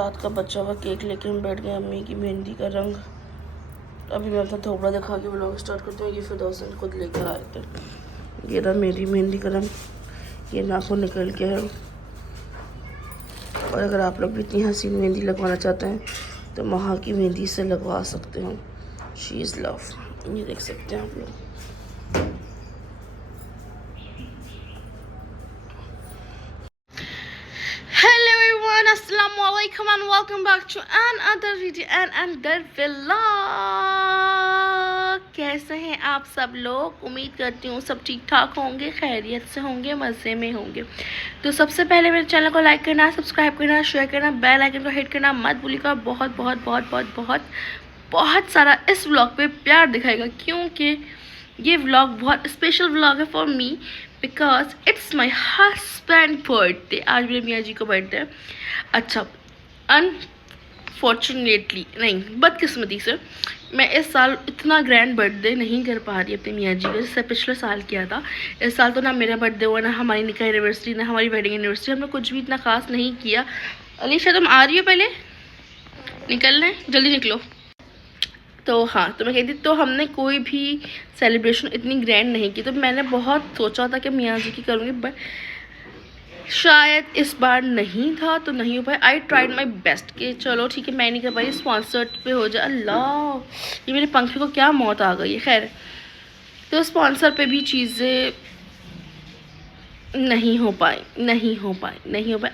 रात का बचा हुआ केक लेके हम बैठ गए अम्मी की मेहंदी का रंग। अभी मैं अपना थोपड़ा दिखा के व्लॉग स्टार्ट करती हूँ। ये फिरदौसन खुद लेकर आए थे। ये रहा मेरी मेहंदी का रंग, ये नाखून निकल के है। और अगर आप लोग भी इतनी हसीन मेहंदी लगवाना चाहते हैं तो वहाँ की मेहंदी से लगवा सकते हो। शी इज़ लव, ये देख सकते हैं आप लोग। Hello everyone, assalamu alaikum and welcome back to another video and another vlog। कैसे हैं आप सब लोग? उम्मीद करती हूँ सब ठीक ठाक होंगे, खैरियत से होंगे, मज़े में होंगे। तो सबसे पहले मेरे चैनल को लाइक करना, सब्सक्राइब करना, शेयर करना, बेल आइकन को हिट करना मत भूलिएगा। बहुत बहुत बहुत बहुत बहुत बहुत सारा इस व्लॉग पे प्यार दिखाएगा, क्योंकि ये व्लॉग बहुत स्पेशल व्लॉग है for me because it's my husband birthday. आज मेरे मियाँ जी का बर्थडे है। अच्छा, अनफॉर्चुनेटली नहीं, बदकिस्मती से मैं इस साल इतना ग्रैंड बर्थडे नहीं कर पा रही अपने मियाँ जी का, जैसे पिछले साल किया था। इस साल तो ना मेरा बर्थडे हुआ, ना हमारी निकाह एनिवर्सरी, ना हमारी वेडिंग एनिवर्सरी। हमने कुछ भी इतना खास नहीं किया। अलीशा तुम आ रही हो? पहले निकलना है, जल्दी निकलो। तो हाँ, तो मैं कहती, तो हमने कोई भी सेलिब्रेशन इतनी ग्रैंड नहीं की। तो मैंने बहुत सोचा था कि मियाँ जी की करूँगी, बट शायद इस बार नहीं था तो नहीं हो पाया। आई ट्राइड माई बेस्ट कि चलो ठीक है, मैं नहीं कर पाई, स्पॉन्सर्ड पे हो जाए। अल्लाह, ये मेरे पंखे को क्या मौत आ गई है। खैर, तो स्पॉन्सर पे भी चीज़ें नहीं हो पाई।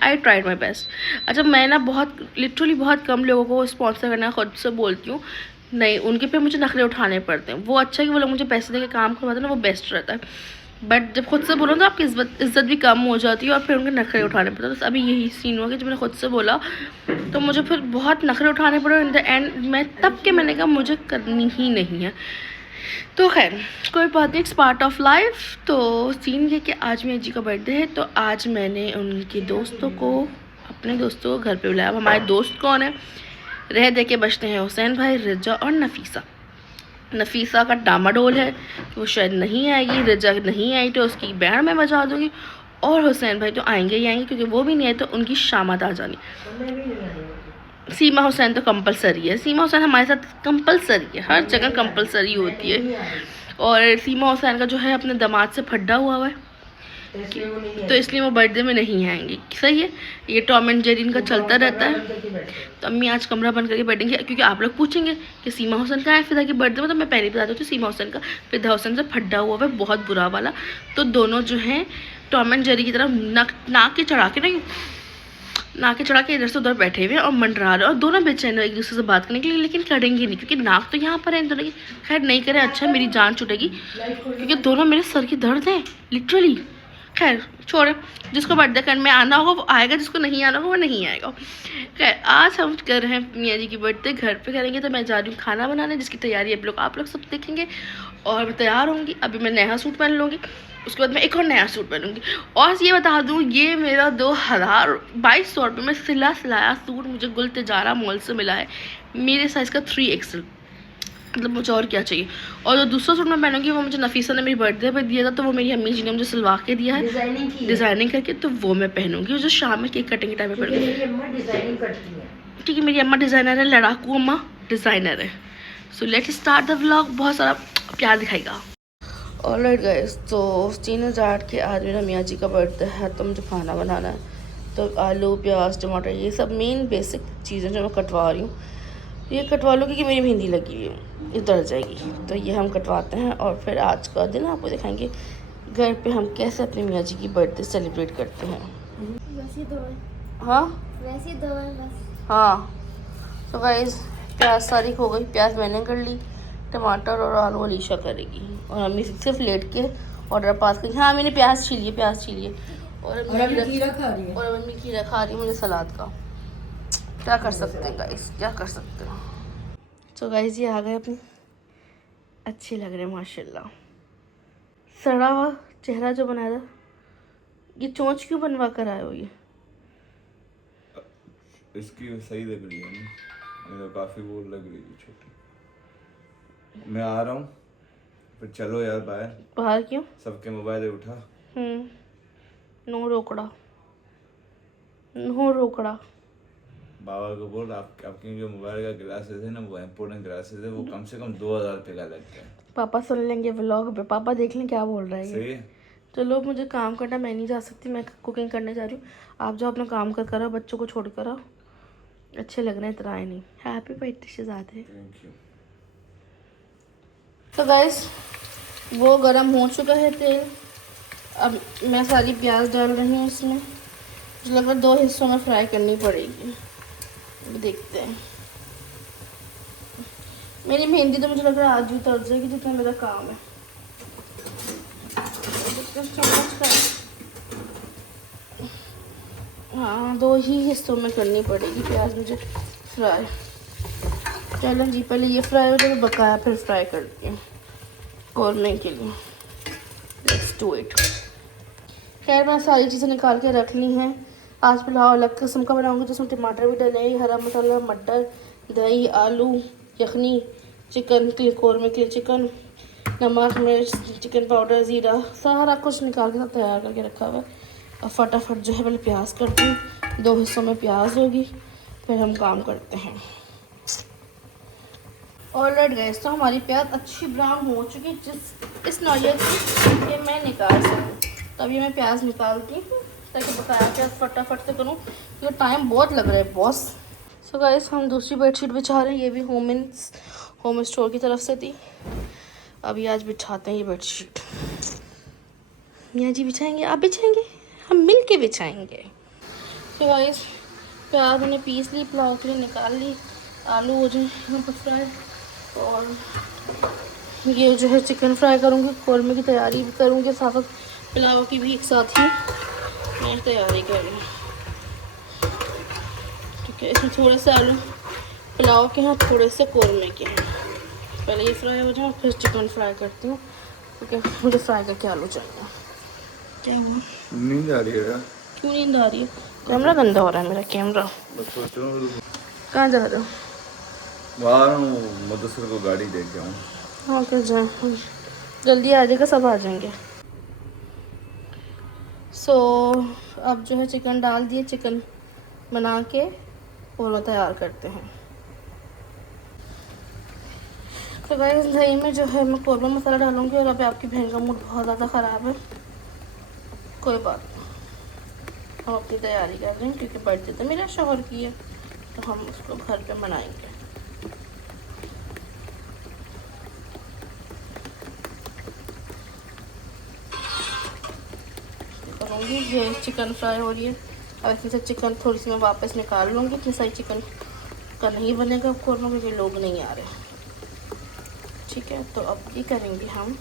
I tried my best. अच्छा, मैं ना बहुत लिटरली बहुत कम लोगों को स्पॉन्सर करना खुद से बोलती हूँ। नहीं, उनके पे मुझे नखरे उठाने पड़ते हैं। वो अच्छा है कि वो लोग मुझे पैसे दे के काम करवाते हैं ना, वो बेस्ट रहता है। बट जब खुद से बोलो तो आपकी इज्जत भी कम हो जाती है और फिर उनके नखरे उठाने पड़ते हैं। तो अभी यही सीन हुआ कि जब मैंने खुद से बोला तो मुझे फिर बहुत नखरे उठाने पड़े। इन द एंड मैं तब के मैंने कहा मुझे करनी ही नहीं है। तो खैर कोई बात नहीं, इट्स पार्ट ऑफ लाइफ। तो सीन ये कि आज मेरी जी का बर्थडे है, तो आज मैंने उनके दोस्तों को, अपने दोस्तों को घर पे बुलाया। अब हमारे दोस्त कौन है? रह दे के बचते हैं हुसैन भाई, रिजा और नफीसा। नफीसा का डामाडोल है कि वो शायद नहीं आएगी, रिजा नहीं आई तो उसकी बैंड में बजा दूँगी, और हुसैन भाई तो आएंगे ही आएंगे, क्योंकि वो भी नहीं आए तो उनकी शामत आ जानी। सीमा हुसैन तो कंपलसरी है। सीमा हुसैन हमारे साथ कंपलसरी है, हर जगह कंपलसरी होती है। और सीमा हुसैन का जो है अपने दामाद से फड्डा हुआ है, तो इसलिए वो बर्थडे में नहीं आएंगी। सही है, ये टॉम एंड जेरी इनका चलता रहता है। तो अम्मी आज कमरा बंद करके बैठेंगे, क्योंकि आप लोग पूछेंगे कि सीमा हुसैन कहाँ है फिदा की बर्थडे में। तो मैं पहले बता देती हूँ, सीमा हुसैन का फिदा हुसैन से फड्डा हुआ है, बहुत बुरा वाला। तो दोनों जो हैं टॉम एंड जेरी की तरफ नाक के चढ़ा के इधर से उधर बैठे हुए और मंडरा रहे, और दोनों बेचैन एक दूसरे से बात करने के लिए, लेकिन करेंगे नहीं क्योंकि नाक तो यहाँ पर है इन दोनों की। खैर नहीं करें, अच्छा मेरी जान छूटेगी, क्योंकि दोनों मेरे सर की दर्द है लिटरली। खैर छोड़े, जिसको बर्थडे करने में आना होगा वो आएगा, जिसको नहीं आना होगा वो नहीं आएगा। खैर आज हम कर रहे हैं मियाँ जी की बर्थडे, घर पे करेंगे। तो मैं जा रही हूँ खाना बनाने, जिसकी तैयारी आप लोग सब देखेंगे। और मैं तैयार होंगी, अभी मैं नया सूट पहन लूँगी, उसके बाद मैं एक और नया सूट पहनूंगी। और ये बता दूँ, ये मेरा 2200 रुपये में सिलाया सूट मुझे गुल तिजारा मॉल से मिला है, मेरे साइज़ का 3XL। मतलब मुझे और क्या चाहिए। और जो दूसरा सूट मैं पहनूंगी वो मुझे नफीसा ने मेरी बर्थडे पे दिया था, तो वो मेरी अम्मी जी ने मुझे सिलवा के दिया है डिज़ाइनिंग करके, तो वो मैं पहनूंगी जो शाम में केक कटिंग के टाइम में पहनूंगी, क्योंकि मेरी अम्मा डिज़ाइनर है, लड़ाकू अम्मा डिज़ाइनर है। So let's start the vlog. बहुत सारा प्यार दिखाएगा। ऑलराइट गाइस, तो 3000 के आज मेरा मियाँ जी का बर्थडे है, तो मुझे खाना बनाना है। तो आलू प्याज टमाटर ये सब मेन बेसिक चीज़ें जो मैं कटवा रही हूँ, ये कटवा लो क्योंकि मेरी मेहंदी लगी हुई है, इधर जाएगी। तो ये हम कटवाते हैं और फिर आज का दिन आपको दिखाएंगे घर पे हम कैसे अपने मियाँ जी की बर्थडे सेलिब्रेट करते हैं। हाँ हाँ। तो गाइस प्याज सारी हो गई, प्याज मैंने कर ली, टमाटर और आलू अलीशा करेगी, और अम्मी सिर्फ लेट के ऑर्डर पास करेगी। हाँ मैंने प्याज छीलिए और अम्मी खीरा खा रही है मुझे सलाद का। क्या कर सकते हैं गाइस, क्या कर सकते हैं। तो गाइस ये आ गए अपनी, अच्छे लग रहे हैं माशाल्लाह। सड़ा हुआ चेहरा जो बनाया था, ये चोंच क्यों बनवा कर आए हो? ये इसकी सही लग रही है ना, मेरा काफी वो लग रही है छोटी। मैं आ रहा हूँ, फिर चलो यार बाहर क्यों? सबके मोबाइल उठा। नो रोकड़ा, नो रोकड़ा। बाबा को बोल आपकी जो मोबाइल का ग्लासेस है ना वो इम्पोर्टेंट ग्लासेस है, वो कम से कम 2000 रुपये का लगता है। पापा सुन लेंगे व्लॉग पे, पापा देख लें क्या बोल रहा है ये। सही है। चलो मुझे काम करना, मैं नहीं जा सकती, मैं कुकिंग करने जा रही हूँ। आप जो अपना काम कर करो, बच्चों को छोड़ कर आओ। अच्छे लग रहे हैं, इतना नहीं। हैप्पी बर्थडे शहजादे। Thank you. तो गाइस वो गरम हो चुका है तेल। अब मैं सारी प्याज डाल रही हूँ इसमें। मुझे लग रहा है 2 हिस्सों में फ्राई करनी पड़ेगी। अब देखते हैं। मेरी मेहंदी तो मुझे लग रहा है आज ही उतर जाएगी, जितना मेरा काम है। चम्मच का, हाँ 2 ही हिस्सों में करनी पड़ेगी प्याज मुझे फ्राई। चलो जी, पहले ये फ्राई हो जाए, बकाया फिर फ्राई करती हूँ कौरमे के लिए। Let's do it. खैर मैं सारी चीज़ें निकाल के रख ली हैं। आज पुलाव अलग किस्म का बनाऊंगी, तो उसमें टमाटर भी डले, हरा मसाला, मटर, दही, आलू, यखनी, चिकन के लिए, कौरमे के लिए चिकन, नमक, मिर्च, चिकन पाउडर, ज़ीरा, सारा कुछ निकाल के सब तैयार करके रखा हुआ है। अब फटाफट जो है पहले प्याज करती हूँ। 2 हिस्सों में प्याज होगी, फिर हम काम करते हैं। ऑलरेडी गैस तो हमारी प्याज अच्छी ब्राउन हो चुकी है, जिस इस नौयत की ये मैं निकाल सकूँ। तभी मैं प्याज निकालती हूँ ताकि बकाया प्याज फटाफट से करूँ, क्योंकि टाइम बहुत लग रहा है बॉस। सो गाइस हम दूसरी बेडशीट बिछा रहे हैं। ये भी होम स्टोर की तरफ से थी। अभी आज बिछाते हैं ये बेडशीट। मियाँ जी बिछाएंगे, आप बिछाएंगे, हम मिल के बिछाएंगे। तो गाइस प्याज मैंने पीस ली, पुलाव के लिए निकाल ली। आलू हो जाए यहाँ पर फ्राई, और ये जो है चिकन फ्राई करूँगी, कौरमे की तैयारी भी करूँगी, साथ साथ पुलाव की भी एक साथ ही मैं तैयारी कर रही हूँ। ठीक है, इसमें थोड़े से आलू पुलाव के हैं, थोड़े से कौरमे के हैं। पहले ये फ्राई हो जाए, फिर चिकन फ्राई करती हूँ, क्योंकि मुझे फ्राई करके आलू चाहिए। क्या हुआ, नींद आ रही है यार? क्यों नींद आ रही है? कैमरा गंदा हो रहा है मेरा कैमरा। बस सोच रहा हूँ कहाँ जा रहे हो? बाहर हूँ, मुदस्सिर को गाड़ी देख के आऊँ। हाँ क्या जाए, जल्दी आ जाएगा, सब आ जाएंगे। सो अब जो है चिकन डाल दिए, चिकन बना के और तैयार करते हैं। तो गाइस दही में जो है मैं कौरमा मसाला डालूंगी। और अभी आपकी बहन का मूड बहुत ज़्यादा ख़राब है, कोई बात नहीं, हम अपनी तैयारी कर रहे हैं, क्योंकि बर्थडे तो मेरा शौहर की है, तो हम उसको घर पे मनाएंगे। करूँगी ये चिकन फ्राई हो रही है। अब इसमें से चिकन थोड़ी सी मैं वापस निकाल लूँगी। इतनी सारी चिकन का नहीं बनेगा कौरमा, क्योंकि लोग नहीं आ रहे। ठीक है, तो अब ये करेंगे हम,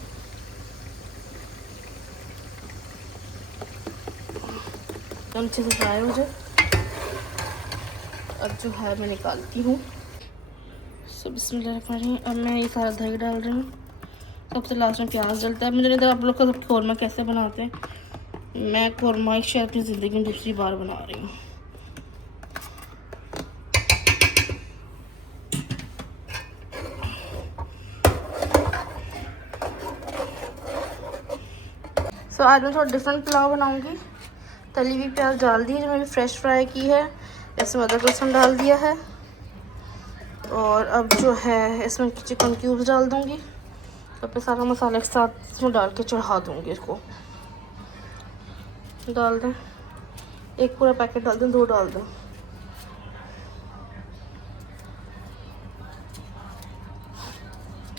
अच्छे से फ्राई हो जाए। अब जो है मैं निकालती हूँ। सो बिस्मिल्लाह, अब मैं ये सारा दही डाल रही हूँ। सबसे लास्ट में प्याज डलता है। मुझे नहीं पता आप लोग का कौरमा कैसे बनाते हैं, मैं कौरमा शायद अपनी ज़िंदगी में दूसरी बार बना रही हूँ। सो आज मैं थोड़ा डिफरेंट पुलाव बनाऊंगी। तली हुई प्याज डाल दी है जो मैंने फ्रेश फ्राई की है, इसमें अदरक लहसुन डाल दिया है, और अब जो है इसमें चिकन क्यूब्स डाल दूंगी। तो फिर सारा मसाला एक साथ इसमें डाल के चढ़ा दूंगी। इसको डाल दें, एक पूरा पैकेट डाल दें, 2 डाल दें।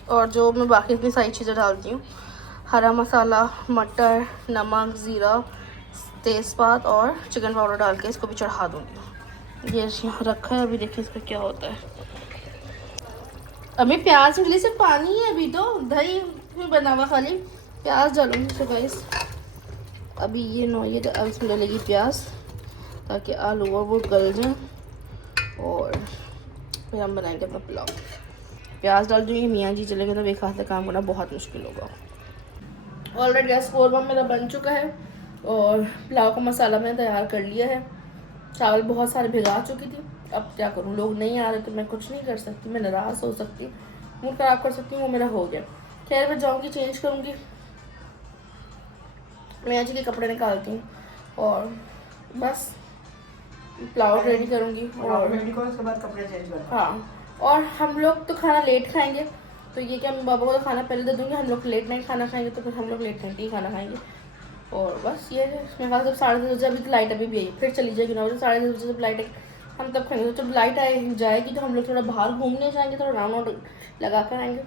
और जो मैं बाकी इतनी सारी चीज़ें डालती हूँ, हरा मसाला, मटर, नमक, ज़ीरा, तेज़पात और चिकन पाउडर डाल के इसको भी चढ़ा दूँगी। ये यहाँ रखा है, अभी देखिए इसका क्या होता है। अभी प्याज में सिर्फ पानी है, अभी तो दही में बना हुआ, खाली प्याज डालूँगी। तो गाइस अभी ये अब इसमें डलेगी प्याज, ताकि आलू और वो गल जाएँ, और फिर हम बनाएंगे अपना पुलाव। प्याज डाल दूँगी, मियाँ जी चलेंगे तो एक हाथ से काम करना बहुत मुश्किल होगा। ऑलरेडी गैस कौरमा मेरा बन चुका है, और पुलाव का मसाला मैंने तैयार कर लिया है। चावल बहुत सारे भिगा चुकी थी। अब क्या करूँ, लोग नहीं आ रहे तो मैं कुछ नहीं कर सकती, मैं नाराज़ हो सकती हूँ, मूड ख़राब कर सकती हूँ, वो मेरा हो गया। खैर मैं जाऊँगी, चेंज करूँगी, मैं आज के कपड़े निकालती हूँ, और बस पुलाव रेडी करूँगी और रेडी करो, उसके बाद कपड़े चेंज करो। हाँ, और हम लोग तो खाना लेट खाएंगे, तो ये क्या मैं बाबा को तो खाना पहले दे दूँगी, हम लोग लेट नाइट खाना खाएंगे, तो फिर हम लोग लेट नाइट ही खाना खाएंगे। और बस ये है, मेरे पास जब 10:30 बजे, अभी तो लाइट अभी भी आई, फिर चली जाएगी 9 बजे, 10:30 बजे जब लाइट आई हम तब खाएंगे। तो जब लाइट आए जाएगी तो हम लोग थोड़ा बाहर घूमने जाएंगे, थोड़ा राउंड वाउंड लगा कर आएंगे,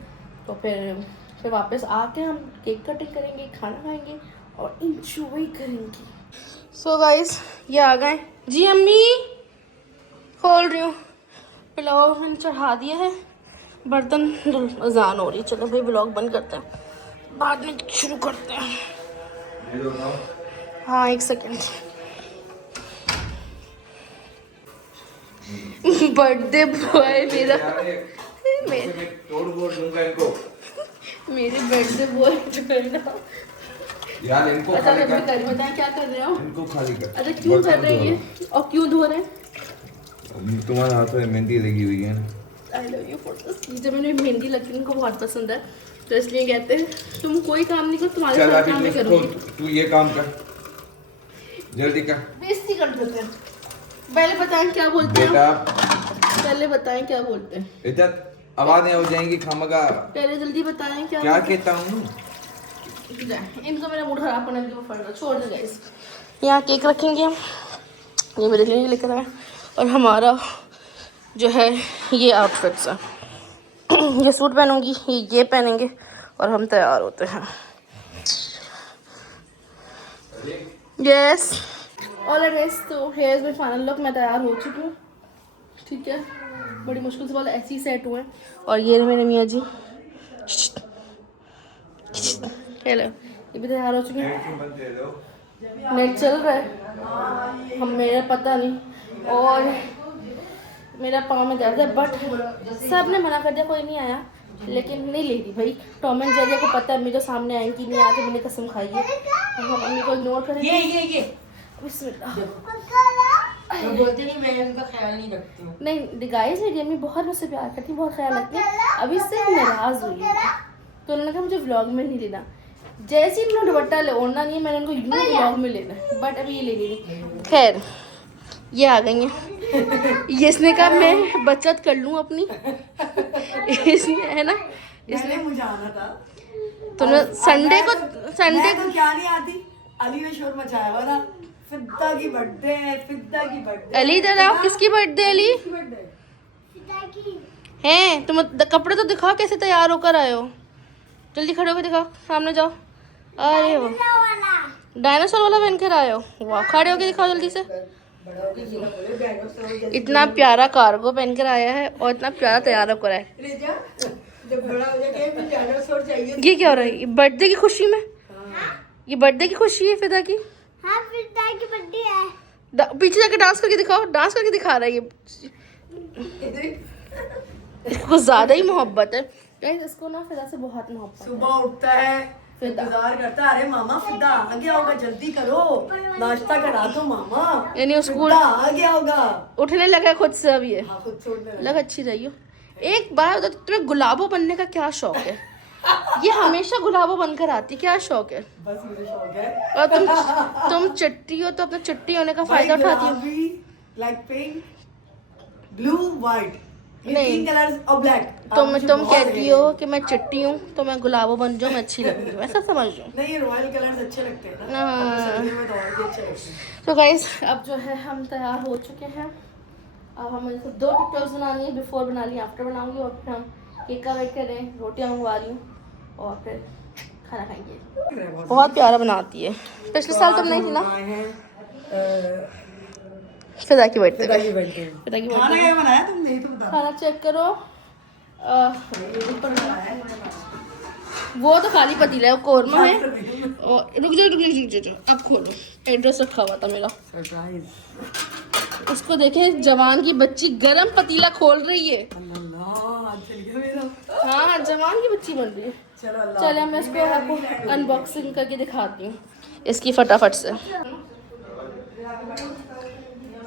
तो फिर वापस आके हम केक कटिंग करेंगे, खाना खाएंगे और इंजॉय करेंगे। सो गाइस ये आ गए जी, अम्मी खोल रही हूँ। पुलाव मैंने चढ़ा दिया है, बर्तन अजान हो रही है। चलो भाई ब्लॉग बंद करते हैं, बाद में शुरू करते हैं। हाँ 1 सेकेंड। बर्थडे बॉय मेरा मेरे बर्थडे बॉय जो है ना यार इनको अच्छा खाली कर, बताएं क्या कर रहे हो? इनको खाली कर। अच्छा क्यों कर रहे हैं ये और क्यों धो रहे हैं? तुम्हारे हाथ में मेहंदी लगी हुई है ना। I love you for this. जब मैंने मेहंदी लगती है उनको बहुत पसंद है, तो इसलिए कहते हैं तुम कोई काम नहीं करो, तुम्हारे चल साथ अभी काम नहीं तू करूँगी। तू ये काम कर, जल्दी कर बेइज्जती कर देते हैं। पहले बताएं क्या बोलते हैं? बेटा पहले बताएं क्या बोलते हैं? इज्जत आवाजें हो जाएंगी खामगा। पहले जल्दी बताएं क्या क्या बोलते हैं? कहता हूँ? इनको मेरा मूड खराब करने के ऊपर छोड़ दे गाइस। यहाँ केक रखेंगे हम, ये मेरे लिए लेकर आए, और हमारा जो है ये आउटफिट्स है। ये सूट पहनूंगी, ये पहनेंगे और हम तैयार होते हैं। यस ऑल गाइस, तो हेयर्स में फाइनल लुक, मैं तैयार हो चुकी हूँ। ठीक है, बड़ी मुश्किल से वाला ऐसे ही सेट हुए हैं। और ये रहे मेरे मियाँ जी, हेलो, ये भी तैयार हो चुके हैं। नेट चल रहा है हम, मेरा पता नहीं, और मेरा पाँव में दर्द है, बट सब ने मना कर दिया, कोई नहीं आया, लेकिन नहीं ले रही भाई। टॉम एंड जेरी को पता है मेरे सामने आएंगी नहीं आके, मैंने कसम खाई है, हम मम्मी को इग्नोर करेंगे। ये बिस्मिल्लाह। मैं बोलती नहीं, मैं उनका ख्याल नहीं रखती हूँ। नहीं गाइस, मेरी अम्मी बहुत मुझसे प्यार करती है, बहुत ख्याल रखती है। अभी से नाराज़ हुई है, तो उन्होंने कहा मुझे व्लॉग में नहीं लेना। जैसे ही उन्होंने दुपट्टा ले ओढ़ना नहीं है, मैंने उनको यूँ व्लॉग में लेना है, बट अभी ये ले नहीं। खैर ये आ गई हैं, ये इसने कहा मैं बचत कर लूँ अपनी, इसने है ना, इसलिए मुझे आना था। तो संडे को मैं तो क्या नहीं आती, अली ने शोर मचाया हुआ था, फिद्दा की बर्थडे है, फिद्दा की बर्थडे। अली इधर आओ, किसकी बर्थडे? अली हैं तुम, कपड़े तो दिखाओ कैसे तैयार होकर आए हो, जल्दी खड़े होकर दिखाओ, सामने जाओ। अरे वाह, डायनासोर वाला पहन कर आए हो, वाह, खड़े होकर दिखाओ जल्दी से। इतना प्यारा कार्गो पहन कर आया है और इतना प्यारा तैयार होकर आया है। ये क्या हो रहा है? बर्थडे की खुशी में, ये बर्थडे की खुशी है फिदा की। हाँ, फिदा की बर्थडे है। पीछे जाके डांस करके दिखाओ, डांस करके दिखा रहा है ये, इसको कुछ ज्यादा ही मोहब्बत है गाइस, इसको ना फिदा से बहुत मोहब्बत है। सुबह उठता है, इंतजार करता है, अरे मामा फिदा आ गया होगा, जल्दी करो, नाश्ता करा दो मामा, यानी वो स्कूल फिदा आ गया होगा। उठने लगा खुद से अब ये। हाँ, खुद छोड़ने लगा। लग अच्छी रही हो। एक बार तुम्हें गुलाबो बनने का क्या शौक है? ये हमेशा गुलाबो बनकर आती, क्या शौक है? बस मुझे शौक है। और तुम चट्टी हो तो अपना चट्टी होने का फायदा उठाती हो। लाइक पिंक, ब्लू, व्हाइट, नहीं। 3 कलर्स और ब्लैक। तुम कहती हो कि मैं चिट्टी हूँ तो मैं गुलाबो बन जाऊँ, मैं अच्छी लगती हूँ, ऐसा समझ लो। नहीं, ये रॉयल कलर्स अच्छे लगते हैं ना, हाँ। अपने सर्दियों में तो और भी अच्छे लगते हैं। तो गाइस अब जो है हम तैयार हो चुके हैं। अब हमें सिर्फ 2 टिकटॉक्स बनानी है, बिफोर बना ली, आफ्टर बनाऊंगी, और फिर हम केक का वेट कर रहे हैं, रोटियाँ मंगवा रही हूँ और फिर खाना खाएंगे। बहुत प्यारा बनाती है, पिछले साल तुम नहीं थी ना फिदा की बर्थडे। फिदा की बर्थडे। फिदा की खाना बर्थडे क्या बनाया तुमने, तो बता। खाना चेक करो, ऊपर वो तो खाली पतीला है, वो कौरमा है। और रुक जाओ, अब खोलो, एड्रेस रखा हुआ था मेरा। सरप्राइज। उसको देखें, जवान की बच्ची गरम पतीला खोल रही है। अल्लाह, आज चल गया मेरा। हाँ, जवान की बच्ची बन रही है। चलो अल्लाह। चले मैं इसको आपको अनबॉक्सिंग करके दिखाती हूँ इसकी फटाफट से।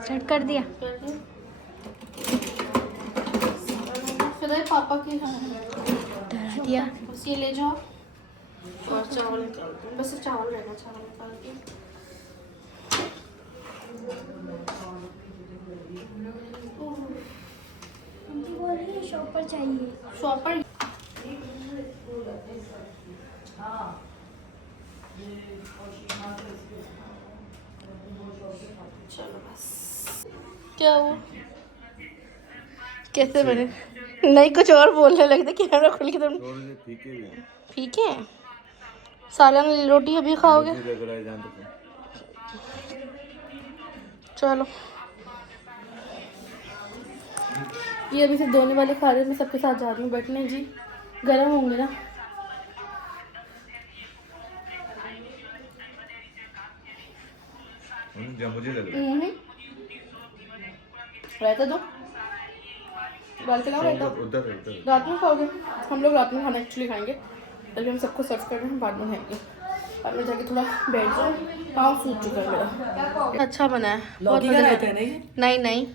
स्टार्ट कर दिया। फिर पापा की दिया। बस ये ले जाओ और चावल निकालती हूँ, बस चावल रहेगा, चावल निकाल के। आंटी बोल रही है शॉपर चाहिए। शॉपर चलो बस। क्या हुआ? कैसे बने? नहीं कुछ और बोलने लगते कैमरा खुल के तुम। थोड़े से फीके भी हैं। ठीक है, सालन रोटी अभी खाओगे? मुझे लग रहा है जान तो चलो ये अभी सिर्फ धोने वाले खा रहे हैं, मैं सबके साथ जा रही हूँ बैठने जी, गर्म होंगे ना। मुझे लग रहा है रहता दो डाल के लाओ रहता। उधर उधर रात में खाओगे? हम लोग रात में खाना एक्चुअली खाएंगे, तभी हम सबको सर्व कर रहे हैं, बाद में खाएंगे। अब मैं जाके थोड़ा बैठ जाऊँ, पाँव सूज चुका है मेरा। अच्छा बना है, बहुत मजा आता है। नहीं नहीं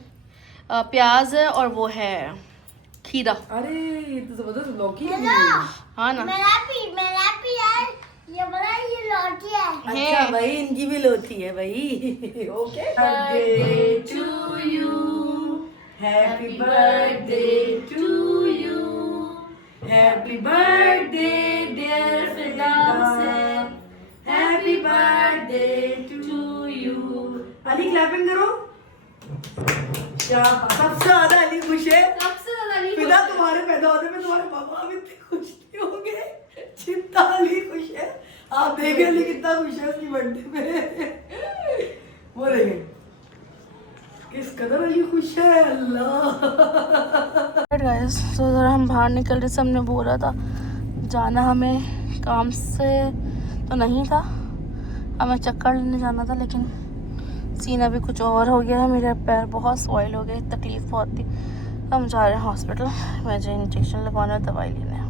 प्याज है और वो है खीरा। अरे ये तो जबरदस्त लौकी है। हाँ ना। मेरा भी यार, ये बड़ा ये लौकी है। अच्छा भाई इनकी भी लोथी है भाई। Okay birthday to you, happy birthday to you, happy birthday dear Firdaus, happy birthday to you. Ali clapping करो। क्या सबसे ज्यादा अली खुश है? सबसे ज्यादा फिदा तुम्हारे पैदा होने में तुम्हारे पापा भी इतने खुश नहीं होंगे जितना अली खुश है। आप देखे अली कितना खुश है उसकी बर्थडे पे। वो देखें किस कदर अली खुश है। अल्लाह गाइस तो ज़रा हम बाहर निकल रहे थे, हमने बोला था जाना हमें काम से तो नहीं था, हमें चक्कर लेने जाना था, लेकिन सीन अभी कुछ और हो गया है। मेरे पैर बहुत सॉइल हो गए, तकलीफ़ बहुत थी। हम जा रहे हैं हॉस्पिटल, मुझे इंजेक्शन लगवाना है, दवाई लेना है।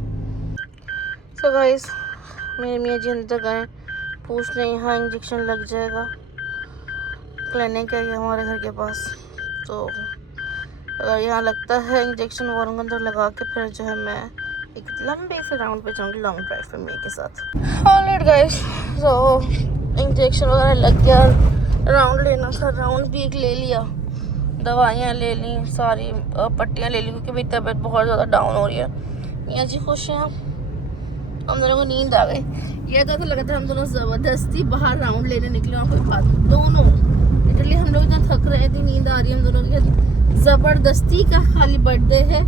सो गाइस मेरे मियाँ जी अंदर गए पूछने यहाँ इंजेक्शन लग जाएगा, क्लिनिक है ये हमारे घर के पास, तो अगर यहाँ लगता है इंजेक्शन वो अंदर लगा के फिर जो है मैं एक लंबे से राउंड पे जाऊँगी, लॉन्ग ड्राइव पे मियाँ के साथ। ऑलराइट गाइस तो इंजेक्शन वगैरह लग गया, राउंड लेना था, राउंड भी एक ले लिया, दवाइयाँ ले ली, सारी पट्टियाँ ले ली, क्योंकि मेरी तबीयत बहुत ज़्यादा डाउन हो रही है। मियाँ जी खुश हैं, हम दोनों को नींद आ गई। ये तो लगा था हम दोनों ज़बरदस्ती बाहर राउंड लेने निकले, वहाँ कोई बात नहीं, दोनों लिटरली हम लोग इतना थक रहे थे, नींद आ रही है हम दोनों की, ज़बरदस्ती का खाली बर्थडे है,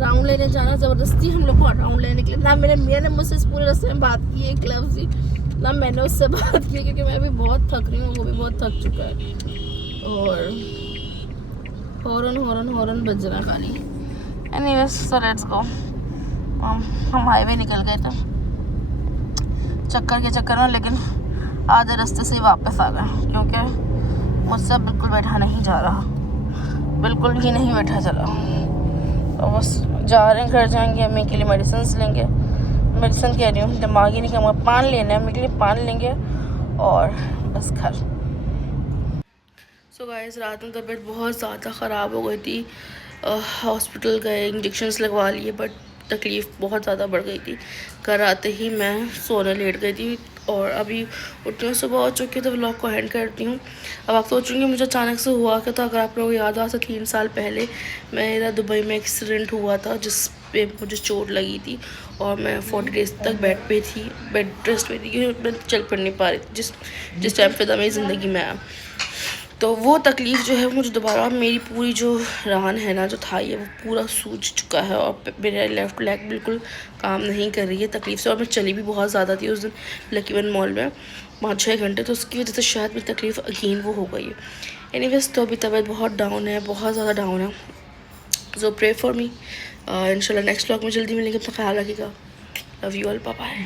राउंड लेने जाना, ज़बरदस्ती हम लोग को राउंड लेने निकले। ना मेरे मियाँ ने मुझसे इस पूरे रास्ते में बात की है एक लफ्ज़ ही, ना मैंने उससे बात की, क्योंकि मैं भी बहुत थक रही हूँ, वो भी बहुत थक चुका है, और हॉर्न बज रहा खाली। Anyways so let's go. हम हाईवे निकल गए थे चक्कर के चक्कर में, लेकिन आधे रास्ते से ही वापस आ गए, क्योंकि मुझसे बिल्कुल बैठा नहीं जा रहा, बिल्कुल ही नहीं बैठा चला। तो बस जा रहे हैं, घर जाएंगे, अम्मी के लिए मेडिसिन लेंगे, मेडिसिन कह रही हूँ, दिमाग ही नहीं काम, पान लेना है, अम्मी के लिए पान लेंगे और बस घर। सो गाइस रात में तबीयत बहुत ज़्यादा ख़राब हो गई थी, हॉस्पिटल गए, इंजेक्शन्स लगवा लिए, बट तकलीफ़ बहुत ज़्यादा बढ़ गई थी। घर आते ही मैं सोने लेट गई थी, और अभी उठी हूँ, सुबह हो चुकी है, तो व्लॉग को एंड करती हूँ। अब आप सोचेंगे मुझे अचानक से हुआ क्या था। अगर आप लोगों को याद हो, 3 साल पहले मेरा दुबई में एक्सीडेंट हुआ था, जिस पे मुझे चोट लगी थी, और मैं 40 डेज़ तक बेड रेस्ट पे थी, क्योंकि मैं चल फिर नहीं पा रही थी जिस टाइम पे था मेरी ज़िंदगी में आया। तो वो तकलीफ़ जो है मुझे दोबारा, मेरी पूरी जो रान है ना, जो थाई है, वो पूरा सूज चुका है, और मेरा लेफ़्ट लेग बिल्कुल काम नहीं कर रही है तकलीफ़ से, और मैं चली भी बहुत ज़्यादा थी उस दिन लकी वन मॉल में 5-6 घंटे, तो उसकी वजह से शायद मेरी तकलीफ़ अगेन वो हो गई है। एनीवेज तो अभी तबीयत बहुत डाउन है, बहुत ज़्यादा डाउन है, सो प्रे फॉर मी। इंशाल्लाह नेक्स्ट व्लॉग में जल्दी मिलेंगे, अपना ख्याल रखिएगा, love you all, bye bye.